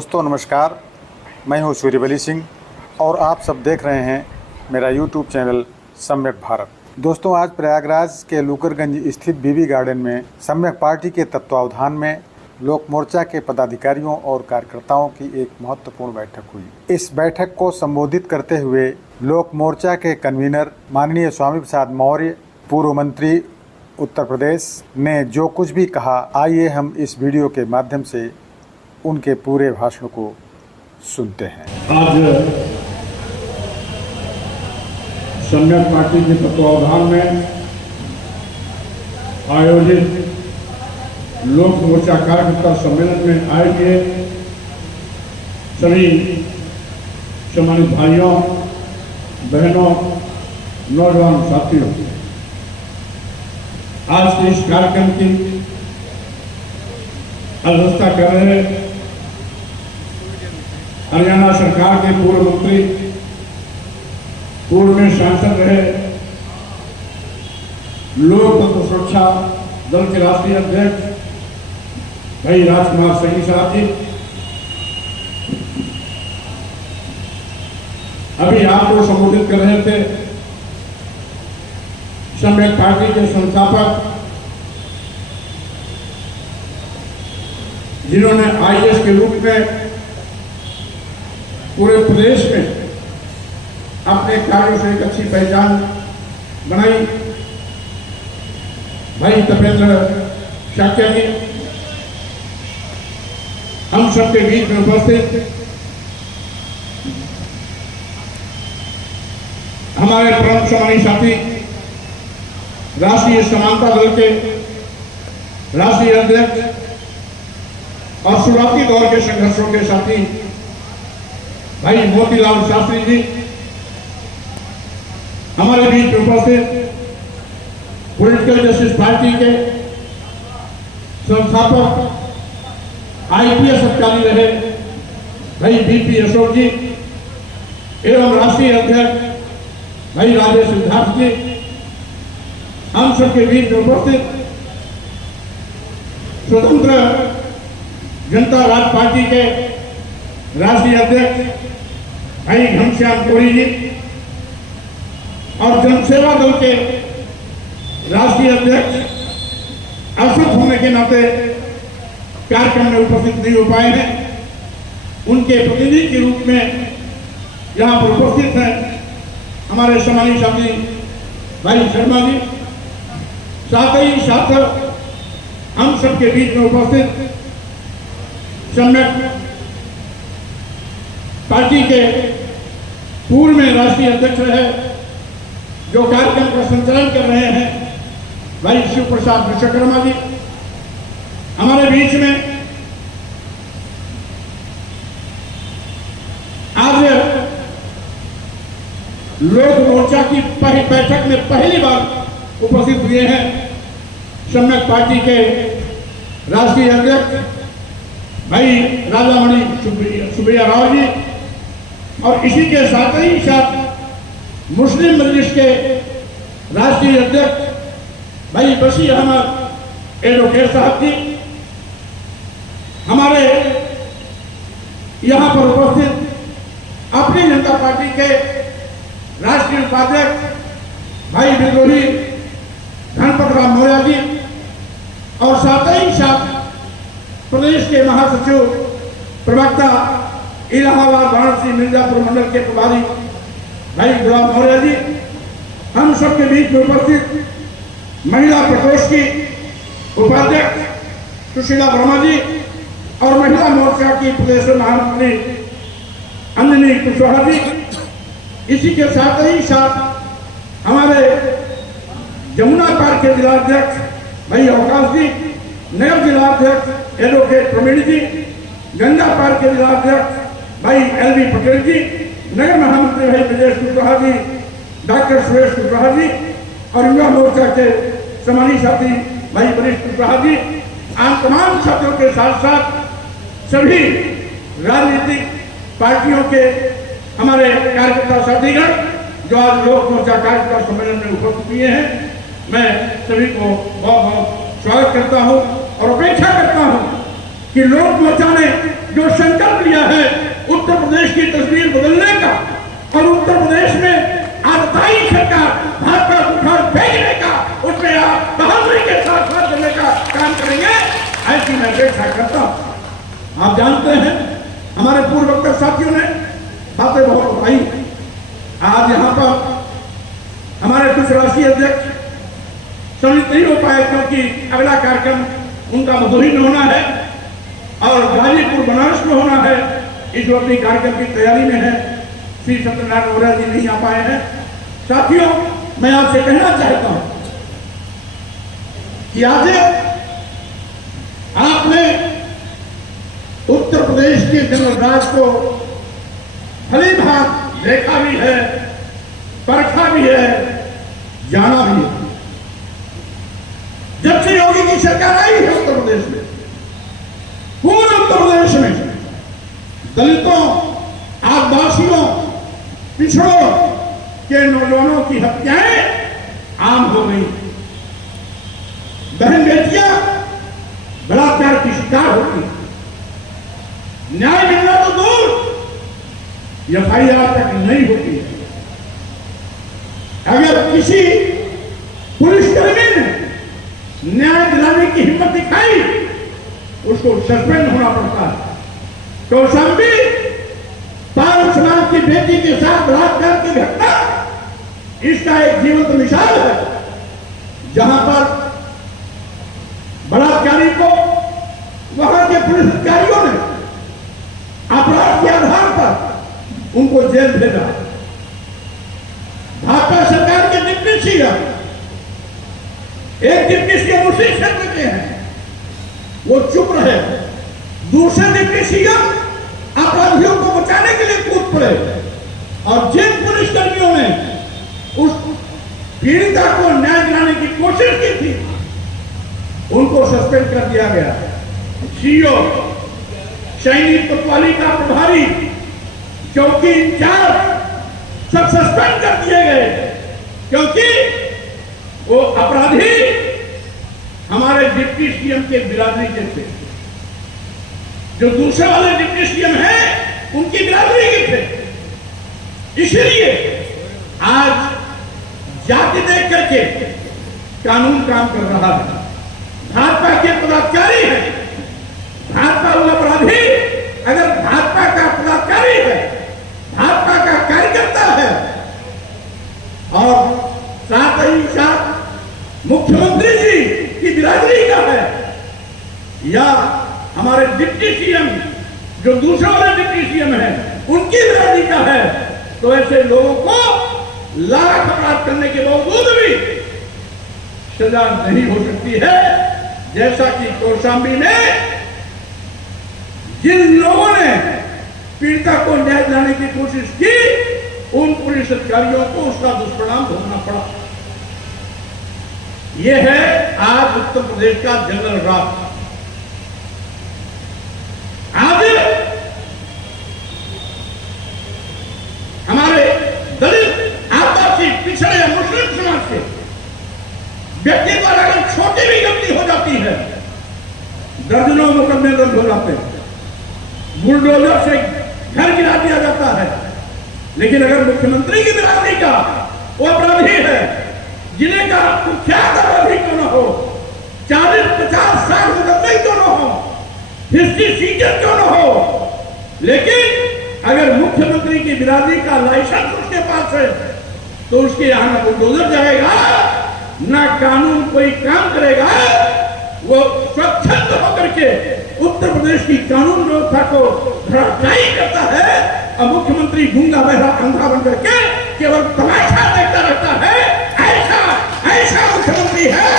दोस्तों नमस्कार, मैं हूं सूर्यबली सिंह और आप सब देख रहे हैं मेरा यूट्यूब चैनल सम्यक भारत। दोस्तों आज प्रयागराज के लूकरगंज स्थित बीबी गार्डन में सम्यक पार्टी के तत्वावधान में लोक मोर्चा के पदाधिकारियों और कार्यकर्ताओं की एक महत्वपूर्ण बैठक हुई। इस बैठक को संबोधित करते हुए लोक मोर्चा के कन्वीनर माननीय स्वामी प्रसाद मौर्य, पूर्व मंत्री उत्तर प्रदेश, ने जो कुछ भी कहा, आइए हम इस वीडियो के माध्यम से उनके पूरे भाषण को सुनते हैं। आज सम्यक पार्टी के तत्वावधान में आयोजित लोक मोर्चा कार्यकर्ता सम्मेलन में आए हुए सभी सम्मानित भाइयों, बहनों, नौजवान साथियों, आज के इस कार्यक्रम की अध्यक्षता कर रहे हरियाणा सरकार के पूर्व मंत्री, पूर्व में सांसद रहे, लोकतंत्र सुरक्षा दल के राष्ट्रीय अध्यक्ष भाई राजकुमार सैनी साहब जी, अभी आपको संबोधित कर रहे थे सम्यक पार्टी के संस्थापक, जिन्होंने आईएएस के रूप में पूरे प्रदेश में अपने कार्यों से एक अच्छी पहचान बनाई, भाई तपेंद्र शाक्या जी, हम सबके बीच में उपस्थित हमारे परम सम्मानित साथी, राष्ट्रीय समानता दल के राष्ट्रीय अध्यक्ष और शुरुआती दौर के संघर्षों के साथी भाई मोतीलाल शास्त्री जी, हमारे बीच उपस्थित पॉलिटिकल जस्टिस पार्टी के संस्थापक, आईपीएस अधिकारी रहे भाई बीपी अशोक जी एवं राष्ट्रीय अध्यक्ष भाई राजेश सिद्धार्थ जी, हम सबके बीच उपस्थित स्वतंत्र जनता राज पार्टी के राष्ट्रीय अध्यक्ष भाई घनश्याम कोरी जी और जनसेवा दल के राष्ट्रीय अध्यक्ष असुख होने के नाते कार्यक्रम में उपस्थित नहीं हो पाए हैं, उनके प्रतिनिधि के रूप में यहाँ पर उपस्थित हैं हमारे सम्मानित साथी भाई शर्मा जी, साथ ही साथ हम सबके बीच में उपस्थित सम्यक पार्टी के पूर्व में राष्ट्रीय अध्यक्ष रहे, जो कार्यक्रम का संचालन कर रहे हैं भाई शिव प्रसाद विश्वकर्मा जी, हमारे बीच में आज लोक मोर्चा की बैठक में पहली बार उपस्थित हुए हैं सम्यक पार्टी के राष्ट्रीय अध्यक्ष भाई राजामणि सुबैया राव जी, और इसी के साथ ही साथ मुस्लिम मजलिस के राष्ट्रीय अध्यक्ष भाई बशीर अहमद एडवोकेट साहब जी, हमारे यहाँ पर उपस्थित अपनी जनता पार्टी के राष्ट्रीय उपाध्यक्ष भाई विद्रोही गणपत राम मौर्य जी, और साथ ही साथ प्रदेश के महासचिव, प्रवक्ता, इलाहाबाद, वाराणसी, मिर्जापुर मंडल के प्रभारी भाई गुलाम मौर्य जी, हम सबके बीच में उपस्थित महिला प्रकोष्ठ की उपाध्यक्ष सुशीला वर्मा जी और महिला मोर्चा की प्रदेश महामंत्री अंजनी कुशवाहा जी, इसी के साथ ही साथ हमारे जमुना पार्क के जिलाध्यक्ष भाई अवकाश जी, नगर जिलाध्यक्ष एडवोकेट प्रवीण जी, गंगा पार्क के जिलाध्यक्ष भाई एलवी पटेल जी, नगर महामंत्री भाई ब्रजेश कुशवाहा जी, डॉक्टर सुरेश कुशवाहा जी, और युवा मोर्चा के सम्मानित साथी भाई वरिष्ठ कुशवाहा जी, आम तमाम साथियों के साथ साथ सभी राजनीतिक पार्टियों के हमारे कार्यकर्ता साथीगण जो आज लोक मोर्चा कार्यकर्ता सम्मेलन में उपस्थित हुए हैं, मैं सभी को बहुत बहुत स्वागत करता हूं और अपेक्षा करता हूं कि लोक मोर्चा ने जो संकल्प लिया है उत्तर प्रदेश की तस्वीर बदलने का और उत्तर प्रदेश में आबकारी सरकार भाजपा उखाड़ फेंकने का, उसमें आप बहादुरी के साथ साथ देने का काम करेंगे, ऐसी मैं अपेक्षा करता हूं। आप जानते हैं हमारे पूर्व वक्ता साथियों ने बातें बहुत बताई। आज यहाँ पर हमारे कुछ राष्ट्रीय अध्यक्ष सम्मिलित नहीं हो पाए क्योंकि अगला कार्यक्रम उनका मधुरी में होना है और गाजीपुर बनारस में होना है। इस वक्त अपनी कार्यक्रम की तैयारी में है। श्री सत्यनारायण गौड़ा जी नहीं आ पाए हैं। साथियों, मैं आपसे कहना चाहता हूं कि आज आपने उत्तर प्रदेश के जनरल राज को भली भांति देखा भी है, परखा भी है, जाना भी है। जब से योगी की सरकार आई है उत्तर प्रदेश में, पूरे उत्तर प्रदेश में दलितों, आदिवासियों, पिछड़ों के नौजवानों की हत्याएं आम हो गई। बहन बेटियां बलात्कार की शिकार होती, न्याय मिलना तो दूर, एफआईआर तक नहीं होती है। अगर किसी पुलिसकर्मी ने न्याय दिलाने की हिम्मत दिखाई, उसको सस्पेंड होना पड़ता है। कौशाम्बी पाल समाज की बेटी के साथ बलात्कार की घटना इसका एक जीवंत मिसाल है, जहां पर बलात्कारी को वहां के पुलिस अधिकारियों ने अपराध के आधार पर उनको जेल भेजा। भाजपा सरकार के डिप्टी सीएम, एक डिप्टी सीएम उसी क्षेत्र के हैं, वो चुप रहे। दूसरे डिप्टी सीएम अपराधियों को बचाने के लिए कूद पड़े और जिन पुलिसकर्मियों ने उस पीड़िता को न्याय दिलाने की कोशिश की थी, उनको सस्पेंड कर दिया गया। सीओ, सैनिक कोतवाली का प्रभारी, चौकी इंचार्ज सब सस्पेंड कर दिए गए क्योंकि वो अपराधी हमारे डिप्टी सीएम के बिरादरी के थे। जो दूसरे वाले डिप्टी सीएम हैं उनकी बिरादरी के थे। इसलिए आज जाति देख करके कानून काम कर रहा है। भाजपा के पदाधिकारी है, भाजपा वाला अपराधी अगर भाजपा का पदाधिकारी है, भाजपा का कार्यकर्ता है और साथ ही साथ मुख्यमंत्री जी की बिरादरी का है या हमारे डिप्टी सीएम जो दूसरे वाले डिप्टी सीएम है उनकी बिरादरी का है, तो ऐसे लोगों को लाख अपराध करने के बावजूद भी सजा नहीं हो सकती है। जैसा कि कौशाम्बी में जिन लोगों ने पीड़िता को न्याय दिलाने की कोशिश की, उन पुलिस अधिकारियों को उसका दुष्परिणाम भोगना पड़ा। यह है आज उत्तर प्रदेश का जनरल राज। आज हमारे दलित, आदिवासी, पिछड़े मुस्लिम समाज के व्यक्ति द्वारा अगर छोटी भी गलती हो जाती है, दर्जनों मुकदमे दर्ज हो जाते हैं, बुलडोजर से घर गिरा दिया जाता है। लेकिन अगर मुख्यमंत्री की बिरादरी का वो अपराधी है, जिले का कुख्यात अपराधी क्यों न हो, 40, 50, 60 मुकदमे क्यों न हो, हिस्ट्री सीजर क्यों न हो, लेकिन अगर मुख्यमंत्री की बिरादरी का लाइसेंस उसके पास है तो उसके यहां न बुलडोजर जाएगा, ना कानून कोई काम करेगा। वो स्वच्छंद होकर के उत्तर प्रदेश की कानून व्यवस्था को धराशायी करता है और मुख्यमंत्री गूंगा बहरा अंधा बन करके केवल तमाशा देखता रहता है। ऐसा मुख्यमंत्री है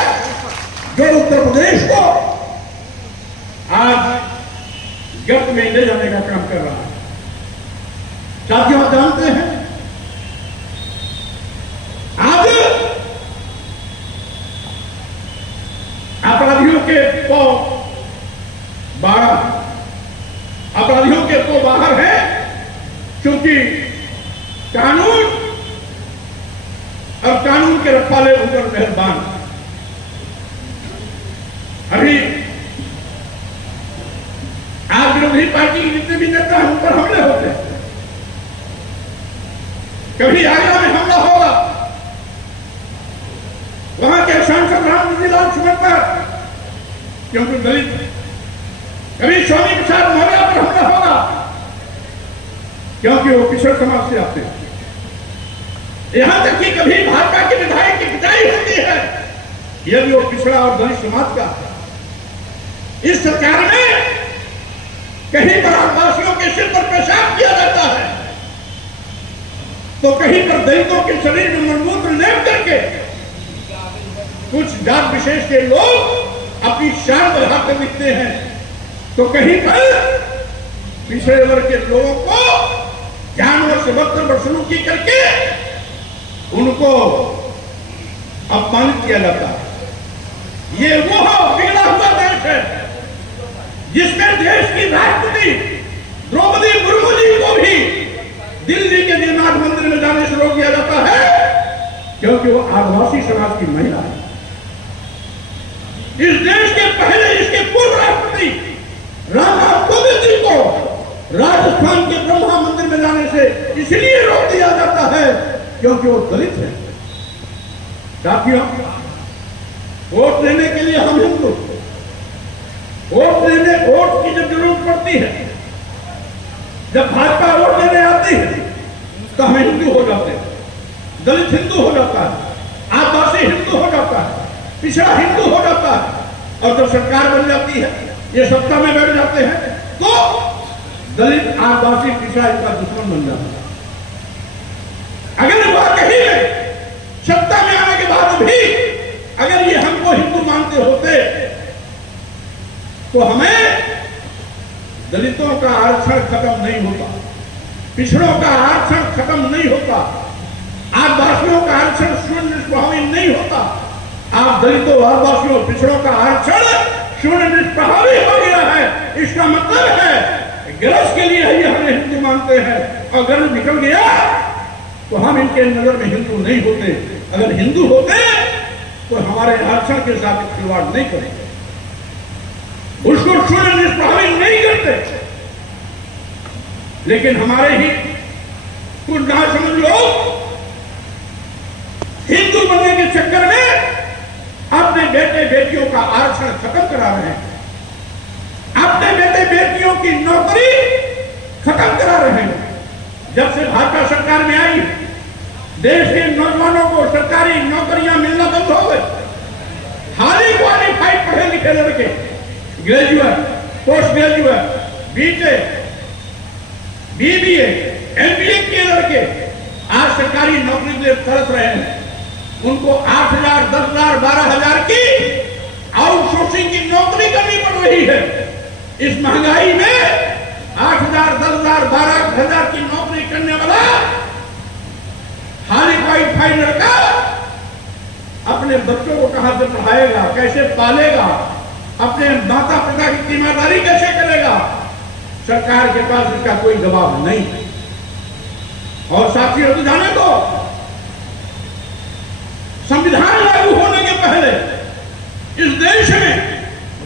जो उत्तर प्रदेश को आज गर्त में ले जाने का काम कर रहा है। साथियों, आप जानते हैं आज अपराधियों के बाहर है क्योंकि कानून और कानून के रखवाले ऊपर मेहरबान। अभी भी नेता हैं उन पर हमले होते हैं। कभी आगरा में हमला होगा, वहां के सांसद रामनिधि सुमन पर, क्योंकि दलित। कभी स्वामी प्रसाद मौर्य पर हमला होगा, क्योंकि वो पिछड़ समाज से आते हैं। यहां तक कि कभी भाजपा के विधायक की पिटाई होती है, यह भी वो पिछड़ा और दलित समाज का है। इस सरकार में कहीं पर आदिवासियों के सिर पर पेशाब किया जाता है, तो कहीं पर दलितों के शरीर में मलमूत्र लेप करके कुछ जात विशेष के लोग अपनी शान बढ़ाकर दिखते हैं, तो कहीं पर पिछड़े वर्ग के लोगों को जानवर से बदसलूकी करके उनको अपमानित किया जाता है। ये वो बिगड़ा हुआ देश है जिसमें देश की राष्ट्रपति द्रौपदी मुर्मू जी को भी दिल्ली के जगन्नाथ मंदिर में जाने से रोक दिया जाता है, क्योंकि वो आदिवासी समाज की महिला है। इस देश के पहले इसके पूर्व राष्ट्रपति रामनाथ कोविंद जी को राजस्थान के ब्रह्मा मंदिर में जाने से इसलिए रोक दिया जाता है क्योंकि वो दलित है। साथियों, वोट लेने के लिए हम हिंदू, वोट की जब जरूरत पड़ती है, जब भाजपा वोट लेने आती है तो हम हिंदू हो जाते हैं, दलित हिंदू हो जाता है, आदिवासी हिंदू हो जाता है, पिछड़ा हिंदू हो जाता है, और जब सरकार बन जाती है, ये सत्ता में बैठ जाते हैं, तो दलित आदिवासी पिछड़ा इसका दुश्मन बन जाता है। अगर वाकई में सत्ता में आने के बाद भी अगर ये हमको हिंदू मानते होते तो हमें दलितों का आरक्षण खत्म नहीं होता, पिछड़ों का आरक्षण खत्म नहीं होता, आदिवासियों का आरक्षण शून्य निष्प्रभावी नहीं होता। आप दलितों, आदिवासियों, पिछड़ों का आरक्षण शून्य निष्प्रभावी हो गया है। इसका मतलब है गरज के लिए ही हमें हिंदू मानते हैं, और गरज निकल गया तो हम इनके नजर में हिंदू नहीं होते। अगर हिंदू होते तो हमारे आरक्षण के साथ खिलवाड़ नहीं करेंगे, उसको शून्य निष्प्रभावी नहीं करते। लेकिन हमारे ही कुछ नासमझ लोग हिंदू बनने के चक्कर में अपने बेटे बेटियों का आरक्षण खत्म करा रहे हैं, अपने बेटे बेटियों की नौकरी खत्म करा रहे हैं। जब से भाजपा सरकार में आई, देश के नौजवानों को सरकारी नौकरियां मिलना बंद हो गई। हाली क्वालिफाइड पढ़े लिखे लड़के, graduate, post graduate, BTech, BBA, MBA के लड़के आज सरकारी नौकरी के लिए तरस रहे हैं। उनको 8,000, 10,000, 12,000 की आउटसोर्सिंग की नौकरी करनी पड़ रही है। इस महंगाई में 8,000, 10,000, 12,000 की नौकरी करने वाला हाली क्वालिफाइड लड़का अपने बच्चों को कहां से पढ़ाएगा, कैसे पालेगा, अपने माता पिता की जिम्मेदारी कैसे करेगा? सरकार के पास इसका कोई जवाब नहीं है। और साथियों, तो जाने दो, संविधान लागू होने के पहले इस देश में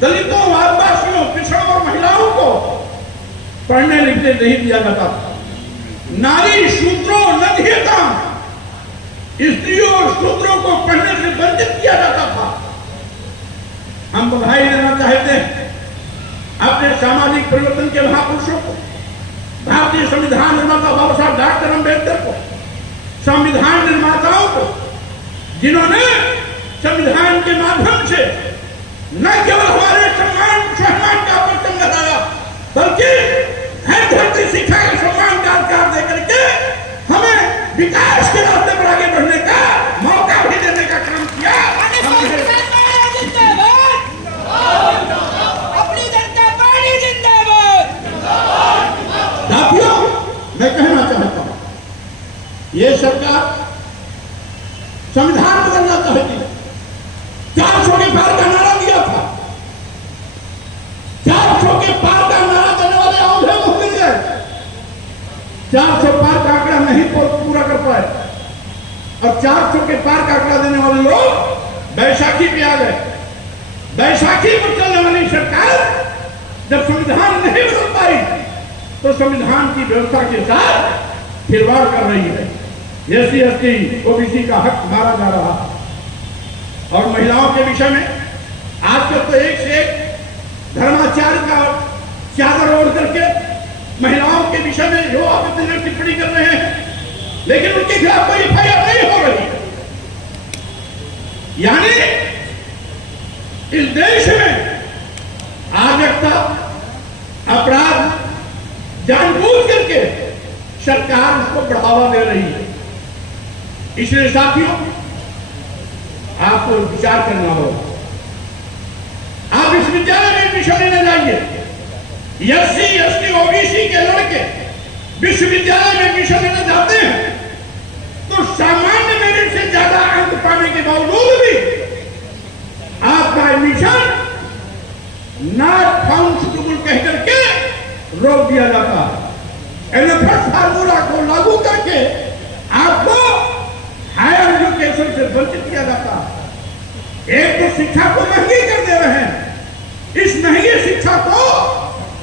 दलितों, आदिवासियों, पिछड़ों और महिलाओं को पढ़ने लिखने नहीं दिया जाता था। नारी शूद्रों नधियता, स्त्रियों और शूद्रों को पढ़ने से वंचित किया जाता था। हम बधाई देना चाहते हैं अपने सामाजिक परिवर्तन के महापुरुषों को, भारतीय संविधान निर्माता बाबा साहब डॉक्टर अम्बेडकर को, संविधान निर्माताओं को, जिन्होंने संविधान के माध्यम से न केवल हमारे सम्मान का परचम लहराया, बल्कि हर धरती शिक्षा का सम्मान का अधिकार देकर के हमें विकास के रास्ते पर आगे बढ़ने का मौका भी देने का काम किया। साथियों, मैं कहना चाहता हूं, ये सरकार संविधान बदलना चाहती है। 400 के पार का नारा दिया था, 400 के पार का नारा देने वाले औंधे मुंह मिल गए। 400 पार का आंकड़ा नहीं पूरा कर पाए, और 400 के पार का आंकड़ा देने वाले लोग बैसाखी पे आ गए। बैसाखी पर चलने वाली सरकार जब संविधान नहीं बदल पाई तो संविधान की व्यवस्था के साथ खिलवाड़ कर रही है। एससी एसटी ओबीसी का हक मारा जा रहा है। और महिलाओं के विषय में आजकल तो एक से एक धर्माचार्य का चादर ओढ़ करके महिलाओं के विषय में जो आपत्तिजनक टिप्पणी कर रहे हैं, लेकिन उनके खिलाफ कोई एफआईआर नहीं हो रही है। यानी इस देश में अराजकता, अपराध जानबूझ करके सरकार उसको बढ़ावा दे रही है। इसलिए साथियों, आपको विचार करना होगा। आप विश्वविद्यालय में एडमिशन लेने जाइए, एससी एसटी ओबीसी के लड़के विश्वविद्यालय में एडमिशन लेने जाते हैं तो सामान्य मेरिट से ज्यादा अंक पाने के बावजूद भी आपका एडमिशन नॉट फाउंड सुटेबल कह करके रोक दिया जाता है। एनएफएस फार्मूला को लागू करके आपको हायर एजुकेशन से वंचित किया जाता है। एक तो शिक्षा को महंगी कर दे रहे हैं, इस महंगी शिक्षा को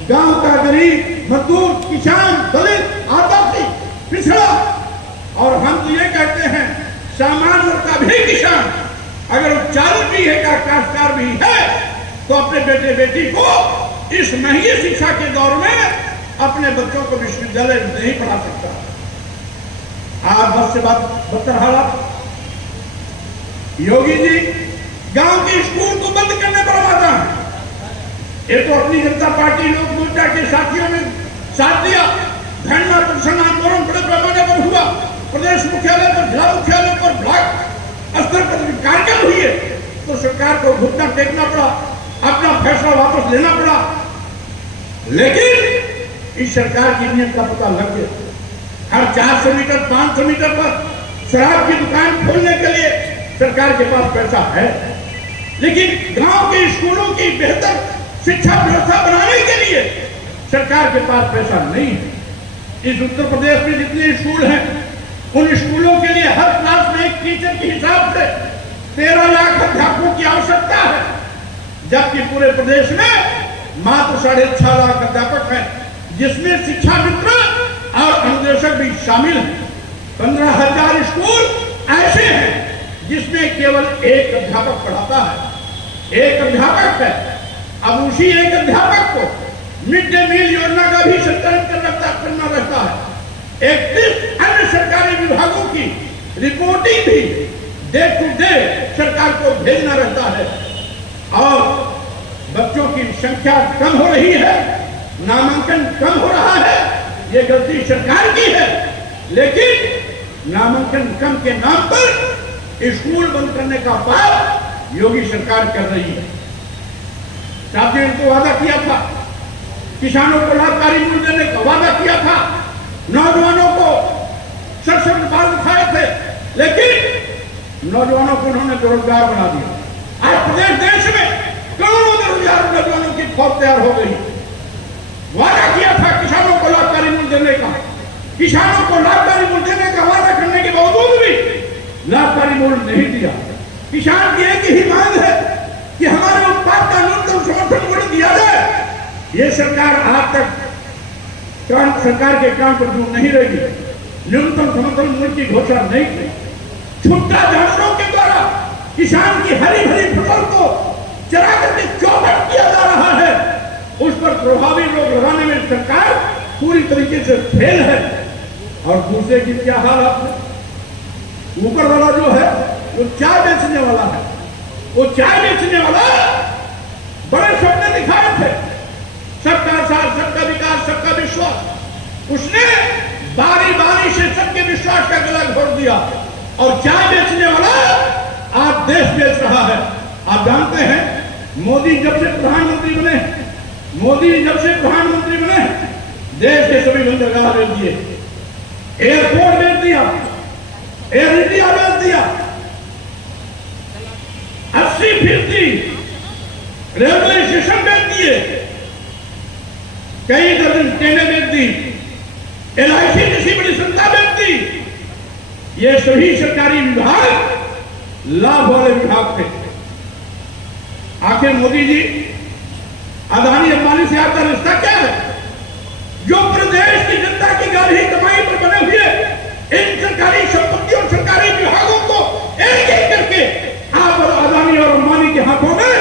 गांव का गरीब, मजदूर, किसान, दलित, आदिवासी, पिछड़ा और हम तो ये कहते हैं सामान्य वर्ग का भी किसान अगर चालू भी है का काश्तकार भी है तो अपने बेटे बेटी को इस महंगी शिक्षा के दौर में अपने बच्चों को विश्वविद्यालय नहीं पढ़ा सकता। आज बस से बदतर हालात। योगी जी गांव के स्कूल को बंद करने पर वादा है। ये तो अपनी जनता पार्टी लोक मोर्चा के साथियों ने साथ दिया। धरना प्रदर्शन आंदोलन बड़े पैमाने पर हुआ। प्रदेश मुख्यालय पर, जिला मुख्यालय पर, ब्लॉक स्तर पर कार्यक्रम हुए तो सरकार को घुटना टेकना पड़ा, अपना फैसला वापस लेना पड़ा। लेकिन इस सरकार की नीयत का पता लग गया। हर 400 मीटर 500 मीटर पर शराब की दुकान खोलने के लिए सरकार के पास पैसा है, लेकिन गांव के स्कूलों की बेहतर शिक्षा व्यवस्था बनाने के लिए सरकार के पास पैसा नहीं है। इस उत्तर प्रदेश में जितने स्कूल हैं उन स्कूलों के लिए हर क्लास में एक टीचर के हिसाब से 13 लाख अध्यापकों की आवश्यकता है, जबकि पूरे प्रदेश में मात्र 6.5 लाख अध्यापक हैं, जिसमें शिक्षा मित्र और अनुदेशक भी शामिल हैं। 15,000 स्कूल ऐसे हैं जिसमें केवल एक अध्यापक पढ़ाता है। एक अध्यापक है। अब उसी एक अध्यापक को मिड डे मील योजना का भी संचालन करना रहता है। 31 अन्य सरकारी विभागों की रिपोर्टिंग भी डे टू डे सरकार को भेजना रहता है और बच्चों की संख्या कम हो रही है, नामांकन कम हो रहा है। ये गलती सरकार की है, लेकिन नामांकन कम के नाम पर स्कूल बंद करने का पाप योगी सरकार कर रही है। साथियों ने तो वादा किया था, किसानों को लाभकारी मूल्य देने का वादा किया था, नौजवानों को सशक्त बाल दिखाए थे, लेकिन नौजवानों को उन्होंने बेरोजगार बना दिया। आज प्रदेश देश में करोड़ों बेरोजगार नौजवानों की फौज तैयार हो गई। वादा किया था किसानों को लाभकारी मूल्य देने का, किसानों को लाभकारी मूल्य देने का वादा करने के बावजूद भी लाभकारी मूल्य नहीं दिया। किसान की एक ही मांग है कि हमारे उत्पाद का न्यूनतम समर्थन मूल्य दिया जाए। ये सरकार आज तक सरकार के काम पर दूर नहीं रही। न्यूनतम समर्थन मूल्य की घोषणा नहीं की। छुट्टा जानवरों के द्वारा किसान की हरी भरी फसल को चरा करके चौपट किया जा रहा है। उस पर प्रभावी रोक लगाने में सरकार पूरी तरीके से फेल है। और दूसरे की क्या हाल है? ऊपर वाला जो है वो चाय बेचने वाला है। वो चाय बेचने वाला बड़े सपने दिखाए थे, सबका साथ, सबका विकास, सबका विश्वास। उसने बारी बारी से सबके विश्वास का गला घोट दिया और चाय बेचने वाला आज देश बेच रहा है। आप जानते हैं मोदी जब से प्रधानमंत्री बने, देश के सभी बंदरगाह बेच दिए, एयरपोर्ट बेच दिया, एयर इंडिया बेच दिया, 80% रेलवे स्टेशन बेच दिए, कई दर्जन ट्रेनें बेच दी, LIC जैसी बड़ी संस्था बेच दी। ये सभी सरकारी विभाग लाभ वाले विभाग थे। आखिर मोदी जी, अदानी अंबानी से आपका रिश्ता क्या है? जो प्रदेश की जनता की गाढ़ी कमाई पर बने हुए इन सरकारी संपत्तियों सरकारी विभागों को एक एक करके आप अदानी और अंबानी के हाथों में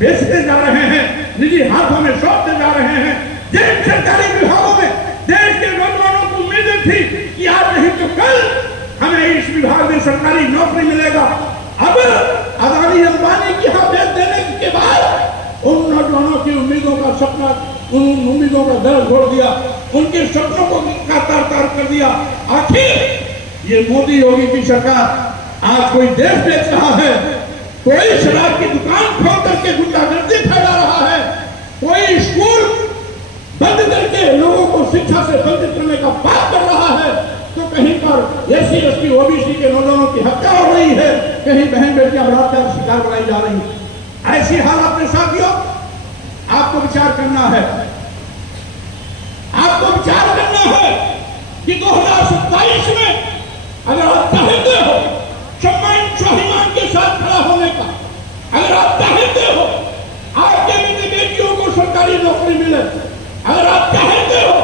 बेचते जा रहे हैं, निजी हाथों में सौंपते जा रहे हैं। जिन सरकारी विभागों में देश के नौजवानों को उम्मीदें थी कि आज नहीं तो कल हमें इस विभाग में सरकारी नौकरी मिलेगा, अब अदानी अंबानी के यहाँ बेच देने के बाद उन नौजवानों की उम्मीदों का सपना, उन उम्मीदों का दर्द छोड़ दिया, उनके सपनों को तार कर दिया। आखिर ये मोदी योगी की सरकार आज कोई देश बेच रहा है, कोई शराब की दुकान खोल करके गुंडागर्दी फैला रहा है, कोई स्कूल बंद करके लोगों को शिक्षा से वंचित करने का बात कर रहा है, तो कहीं पर एससी एसटी ओबीसी के नौजवानों की हत्या हो रही है, कहीं बहन बेटियां बलात्कार शिकार बनाई जा रही है। ऐसी हालात में साथियों आपको विचार करना है, आपको विचार करना है कि 2027 में अगर आप चाहते हो सम्मान स्वाभिमान के साथ खड़ा होने का, अगर आप चाहते हो आपके बेटे बेटियों को सरकारी नौकरी मिले, अगर आप चाहते हो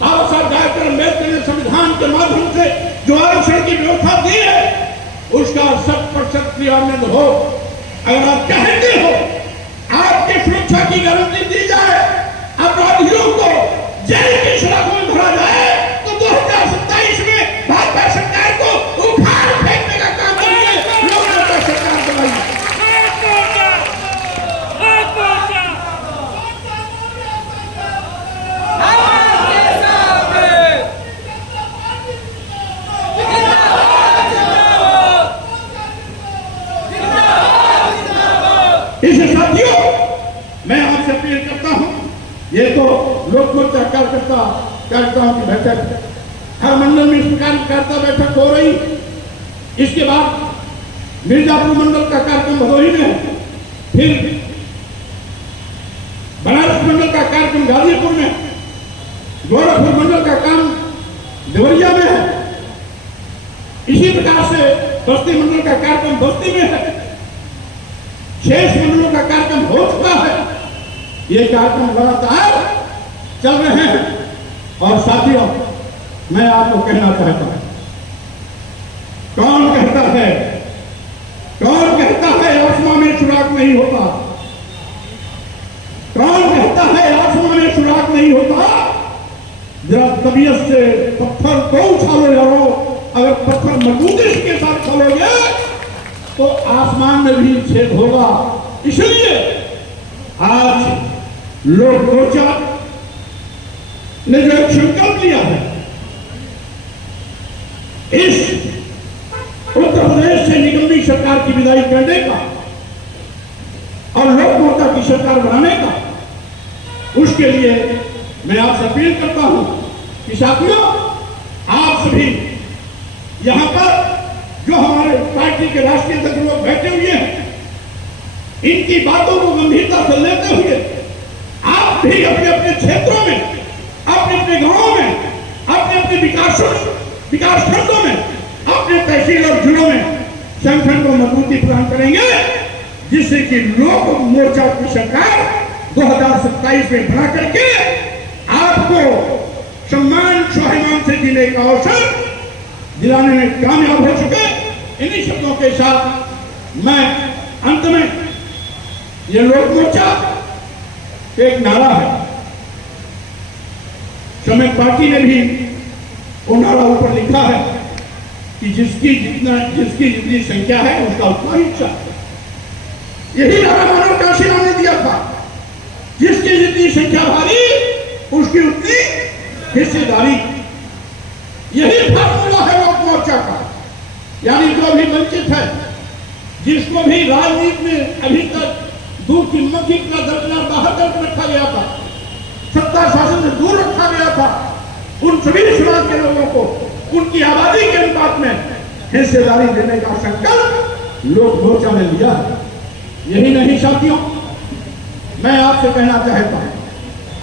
बाबा साहब डॉक्टर अम्बेडकर ने संविधान के माध्यम से जो आरक्षण की व्यवस्था दी है उसका 100% क्रियान्वयन हो, अगर आप चाहते हो आपकी सुरक्षा की गारंटी दी जाए, अपराधियों को जेल की सलाखों में भरा जाए, तो 2027 में भाजपा सरकार को उखाड़ फेंकने का काम करिए, लोगों का सरकार बनाइए। इसे साथियों मैं आपसे अपील करता हूं, ये तो लोक मोर्चा कार्यकर्ताओं की बैठक, हर मंडल में इस प्रकार की कार्यकर्ता बैठक हो रही, इसके बाद मिर्जापुर मंडल का कार्यक्रम भदोही में है, फिर बनारस मंडल का कार्यक्रम गाजीपुर में, गोरखपुर मंडल का काम देवरिया में है, इसी प्रकार से बस्ती मंडल का कार्यक्रम बस्ती में है, शेष मंडलों का कार्यक्रम हो चुका है। ये कार्यक्रम लगातार चल रहे हैं। और साथियों मैं आपको कहना चाहता हूं, कौन कहता है आसमां में सुराग नहीं होता, कौन कहता है आसमां में सुराग नहीं होता। जरा तबीयत से पत्थर को उछालो यारो, अगर पत्थर मजबूती के साथ चलोगे तो आसमान में भी छेद होगा। इसलिए आज लोक मोर्चा ने जो एक संकल्प लिया है, इस उत्तर प्रदेश से निकलती सरकार की विदाई करने का और लोक मोर्चा की सरकार बनाने का, उसके लिए मैं आपसे अपील करता हूं कि साथियों आप सभी यहां पर जो हमारे पार्टी के राष्ट्रीय अध्यक्ष लोग बैठे हुए हैं, इनकी बातों को गंभीरता से लेते हुए आप भी अपने अपने क्षेत्रों में, अपने अपने गांवों में, अपने अपने विकास खंडों में, अपने तहसील और जिलों में संगठन को मजबूती प्रदान करेंगे, जिससे कि लोक मोर्चा की सरकार 2027 में बना करके आपको सम्मान स्वाभिमान से जीने का अवसर दिलाने में कामयाब हो चुके। इन्हीं शब्दों के साथ मैं अंत में, ये लोक मोर्चा एक नारा है, समय पार्टी ने भी वो नारा ऊपर लिखा है कि जिसकी जितनी संख्या है उसका उतना हिस्सा। यही नारा मानव काशीराम ने दिया था, जिसकी जितनी संख्या भारी उसकी उतनी हिस्सेदारी। यही फार्मूला है लोक मोर्चा का। यानी जो भी वंचित है, जिसको भी राजनीति में अभी तक दूर की मक्खी का दर्जनार बाहर कर रखा गया था, सत्ता शासन से दूर रखा गया था, उन सभी समाज के लोगों को उनकी आबादी के अनुपात में हिस्सेदारी देने का संकल्प लोक मोर्चा ने लिया है। यही नहीं साथियों, मैं आपसे कहना चाहता हूं,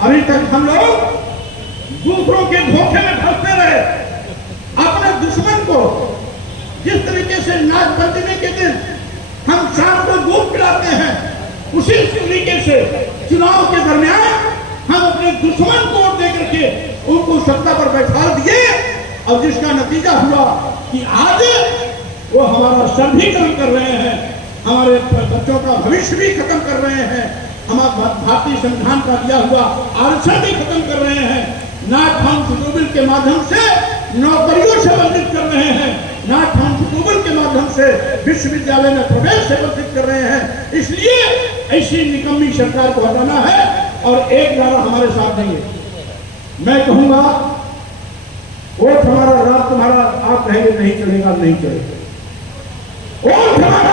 अभी तक हम लोग दूसरों के धोखे में फंसते रहे। अपने दुश्मन को जिस तरीके से नाक बंदने के दिन हम शाम को दूध पिलाते हैं, उसी तरीके से चुनाव के दरमियान हम अपने दुश्मन को वोट दे करके उनको सत्ता पर बैठा दिए और जिसका नतीजा हुआ कि आज वो हमारा सरलीकरण कर रहे हैं, हमारे बच्चों का भविष्य भी खत्म कर रहे हैं, हमारा भारतीय संविधान का दिया हुआ आरक्षण भी खत्म कर रहे हैं, नॉट फाउंड सुटेबल के माध्यम से नौकरियों से वंचित कर रहे हैं, नॉट फाउंड सुटेबल के माध्यम से विश्वविद्यालय में प्रवेश से वंचित कर रहे हैं। इसलिए ऐसी निकम्मी सरकार को हटाना है और एक नारा हमारे साथ नहीं है। मैं कहूंगा वोट हमारा, रात तुम्हारा, आप कहेंगे नहीं चलेगा, नहीं चलेगा। वोट हमारा